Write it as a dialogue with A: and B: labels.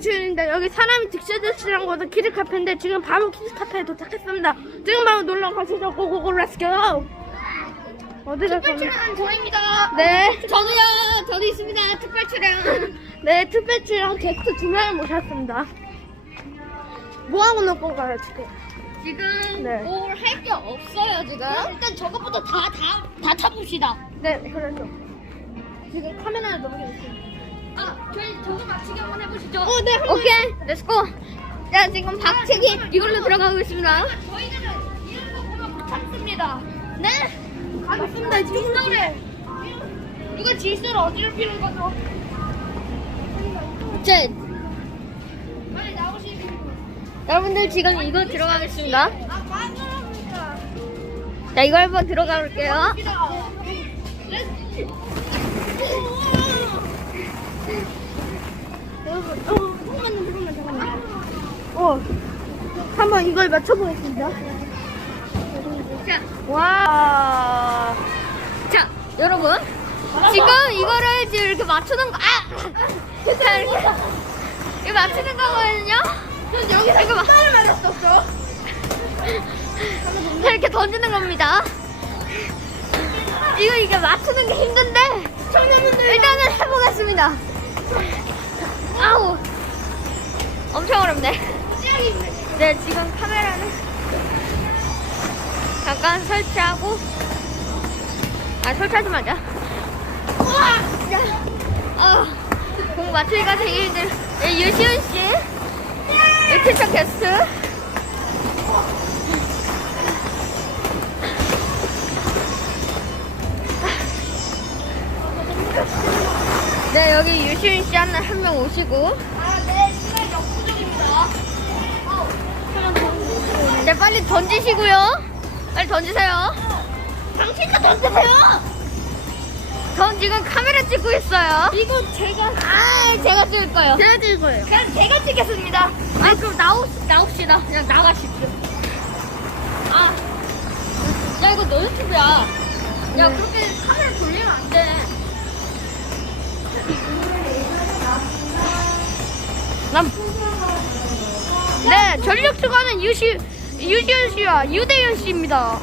A: 주인인데 여기 사람이 딕셔드시라는 곳은 키즈 카페인데 지금 바로 키즈 카페에 도착했습니다. 지금 바로 놀러 가시죠. 고고고 렛츠고. 어디 갈
B: 특별? 출연 저입니다.
A: 네.
B: 저도요. 저도 있습니다. 특별 출연.
A: 네, 특별 출연 게스트 두 명을 모셨습니다. 뭐 하고 놀 건가요, 지금?
B: 지금
A: 네.
B: 뭘 할 게 없어요 지금. 일단 저것부터 다 다 다 타봅시다.
A: 네, 그래서 지금 카메라를 넘기겠습니다.
B: 아 저희 저거 맞추기 한번 해보시죠.
A: 어, 네,
B: 오케이, 렛츠고. 자 지금 박채기 이걸로 들어가고 있습니다.
A: 저희는 이런 거 보면 못 참습니다. 네? 가겠습니다. 질서를. 누가 질서를 어지럽히는 거죠?
B: 자
A: 빨리 나오시고.
B: 여러분들 지금 이거 들어가겠습니다.
A: 아, 맞습니다.
B: 자 이거 한번 들어가 볼게요.
A: 어, 한번 이걸 맞춰보겠습니다.
B: 자,
A: 와.
B: 자 여러분 지금 이거를 지금 이렇게 맞추는 거 아! 자 이렇게 이거 맞추는 거거든요.
A: 전 여기서
B: 이거 봐.
A: 빨리 맞았었어.
B: 자, 이렇게 던지는 겁니다. 이거 이게 맞추는 게 힘든데. 일단은 해보겠습니다. 아우 엄청 어렵네. 네 지금 카메라는 잠깐 설치하고 아 설치하지 마자. 우와! 야, 아, 공 맞추기가 되게 힘들. 네, 유시은 씨, 유티처 게스트. 네 여기 유시은 씨한 명 오시고. 빨리 던지시고요. 빨리 던지세요.
A: 당신도 던지세요.
B: 전 지금 카메라 찍고 있어요.
A: 이거 제가
B: 아 제가 찍을 거예요.
A: 제가 들 거예요.
B: 그냥 제가 찍겠습니다. 아 그럼 나오 나옵시다. 그냥 나가십시오. 아, 야 이거 너 유튜브야. 야
A: 네.
B: 그렇게 카메라 돌리면 안 돼.
A: 남. 네, 전력 추가는 유시 유시현 씨와 유대현 씨입니다.